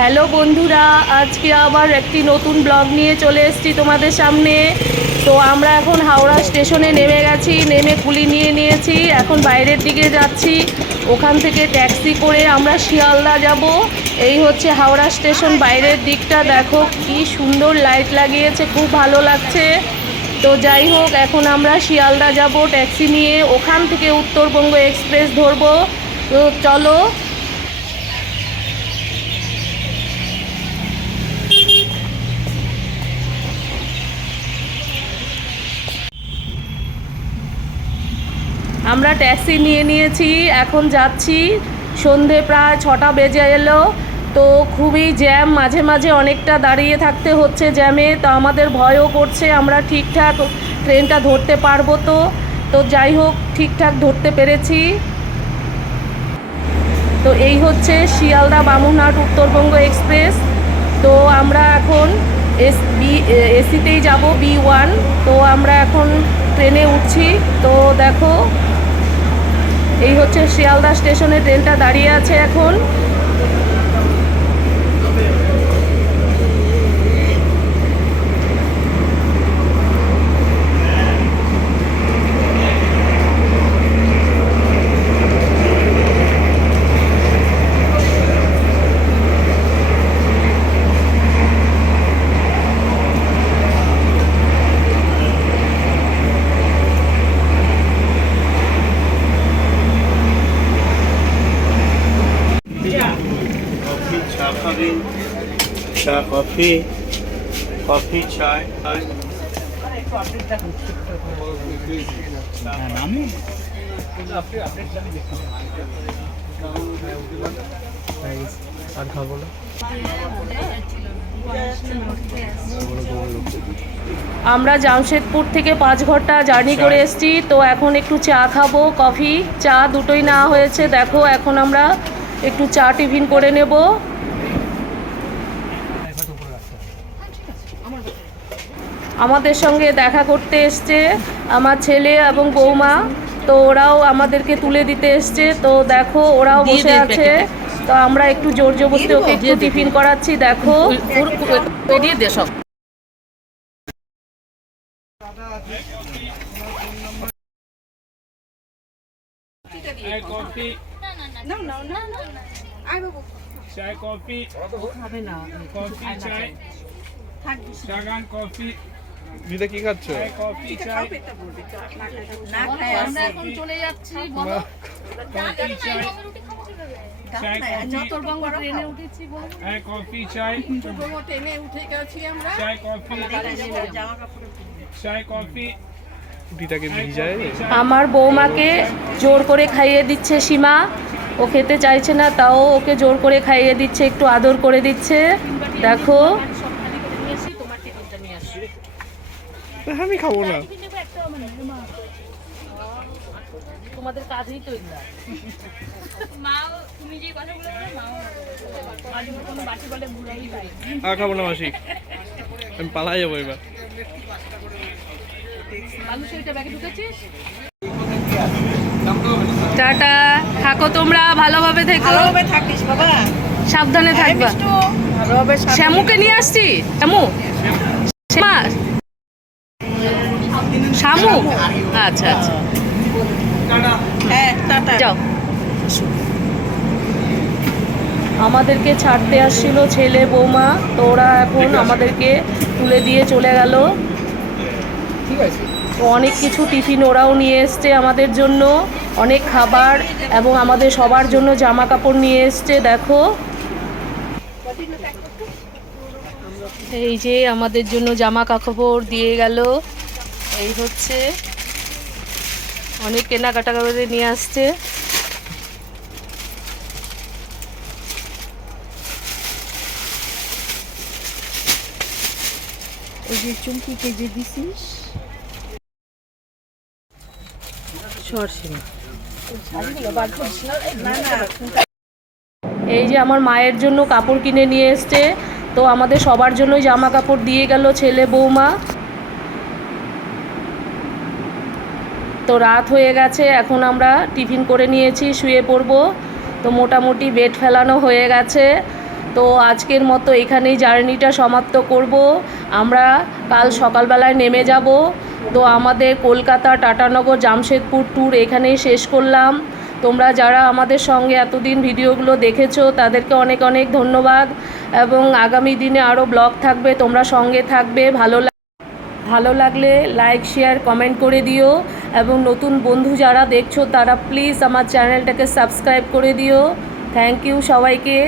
Hello বন্ধুরা, আজকে আবার একটি নতুন ব্লগ নিয়ে চলে এসেছি তোমাদের সামনে। তো আমরা এখন হাওড়া স্টেশনে নেমে গেছি, নেমে কুলি নিয়ে নিয়েছি, এখন বাইরের দিকে যাচ্ছি। ওখান থেকে ট্যাক্সি করে আমরা শিয়ালদা যাব। এই হচ্ছে হাওড়া স্টেশন, বাইরের দিকটা দেখো কি সুন্দর লাইট লাগিয়েছে, খুব ভালো লাগছে। তো যাই হোক, এখন আমরা শিয়ালদা যাব ট্যাক্সি নিয়ে। ওখান থেকে উত্তরবঙ্গ এক্সপ্রেস ধরবো। তো চলো আমরা ট্যাক্সি নিয়ে নিয়েছি, এখন যাচ্ছি। সন্ধে প্রায় ছটা বেজে এলো, তো খুবই জ্যাম। মাঝে মাঝে অনেকটা দাঁড়িয়ে থাকতে হচ্ছে জ্যামে, তো আমাদের ভয়ও করছে। আমরা ঠিকঠাক ট্রেনটা ধরতে পারব তো। তো যাই হোক, ঠিকঠাক ধরতে পেরেছি। তো এই হচ্ছে শিয়ালদা বামুনহাট উত্তরবঙ্গ এক্সপ্রেস। তো আমরা এখন এস বি, এসিতেই যাব বি ওয়ান। তো আমরা এখন ট্রেনে উঠছি। তো দেখো এই হচ্ছে শিয়ালদা স্টেশনে ট্রেনটা দাঁড়িয়ে আছে এখন কফি চা খাবেন চা কফি কফি চায় আমি আর খাব না আমরা জামশেদপুর থেকে পাঁচ ঘণ্টা জার্নি করে এসেছি তো এখন একটু চা খাব কফি চা দুটোই না হয়েছে। দেখো এখন আমরা একটু চা টিফিন করে নেব। আমাদের সঙ্গে দেখা করতে এসছে আমার ছেলে এবং বৌমা। তো ওরাও আমাদেরকে তুলে দিতে এসছে। তো দেখো ওরাও বসে আছে। তো আমরা একটু জোর জবরদস্তি ওকে একটু টিফিন করাচ্ছি দেখো। দিয়ে দে সব। চায় কফি। Coffee চাগান coffee. দিদা কি খাচ্ছ? চায় কফি চায় আমরা এখন চলে যাচ্ছি বলো। কফি চায় চায় কফি উত্তরবঙ্গ ট্রেনে উঠেছি বলো চায় কফি চায় উত্তরবঙ্গ ট্রেনে উঠে গেছি আমরা চায় কফি চায় কফি আমার বৌমাকে জোর করে খাইয়ে দিচ্ছে সীমা। ও খেতে চাইছে না তাও ওকে জোর করে খাইয়ে দিচ্ছে একটু আদর করে দিচ্ছে। দেখো। আমি খাব না। তোমাদের কাজই তো আর খাব না মাসি। আমি পালাই যাব এবার। টাটা। থাকো তোমরা ভালোভাবে থেকো। ভালোভাবে থাকিস বাবা। সাবধানে থাকবা। শ্যামুকে নিয়ে আসছি? শ্যামু। শ্যামা আচ্ছা আচ্ছা। হ্যাঁ টাটা। যাও। আমাদেরকে ছাড়তে আসছিল ছেলে বৌমা তো ওরা এখন আমাদেরকে তুলে দিয়ে চলে গেল। তো অনেক কিছু টিফিন ওরাও নিয়ে এসছে আমাদের জন্য। অনেক খাবার এবং আমাদের সবার জন্য জামা কাপড় নিয়ে এসছে দেখো। এই যে আমাদের জন্য জামা কাপড় দিয়ে গেল। এই হচ্ছে অনেক কেনাকাটা করে নিয়ে আসছে। ওই যে চুমকিকে যে দিছিস এই যে আমার মায়ের জন্য কাপড় কিনে নিয়ে এসছে। তো আমাদের সবার জন্যই জামা কাপড় দিয়ে গেল ছেলে বৌমা। তো রাত হয়ে গেছে, এখন আমরা টিফিন করে নিয়েছি, শুয়ে পড়ব। তো মোটামুটি বেড ফেলানো হয়ে গেছে। তো আজকের মতো এখানেই জার্নিটা সমাপ্ত করব। আমরা কাল সকালবেলায় নেমে যাব। তো আমাদের কলকাতা টাটানগর জামশেদপুর ট্যুর এখানেই শেষ করলাম। তোমরা যারা আমাদের সঙ্গে এতদিন ভিডিওগুলো দেখেছ, তাদেরকে অনেক অনেক ধন্যবাদ। এবং আগামী দিনে আরও ব্লগ থাকবে, তোমরা সঙ্গে থাকবে। ভালো ভালো লাগলে লাইক শেয়ার কমেন্ট করে দিও। এবং নতুন বন্ধু যারা দেখছ, তারা প্লিজ আমার চ্যানেলটাকে সাবস্ক্রাইব করে দিও। থ্যাংক ইউ সবাইকে।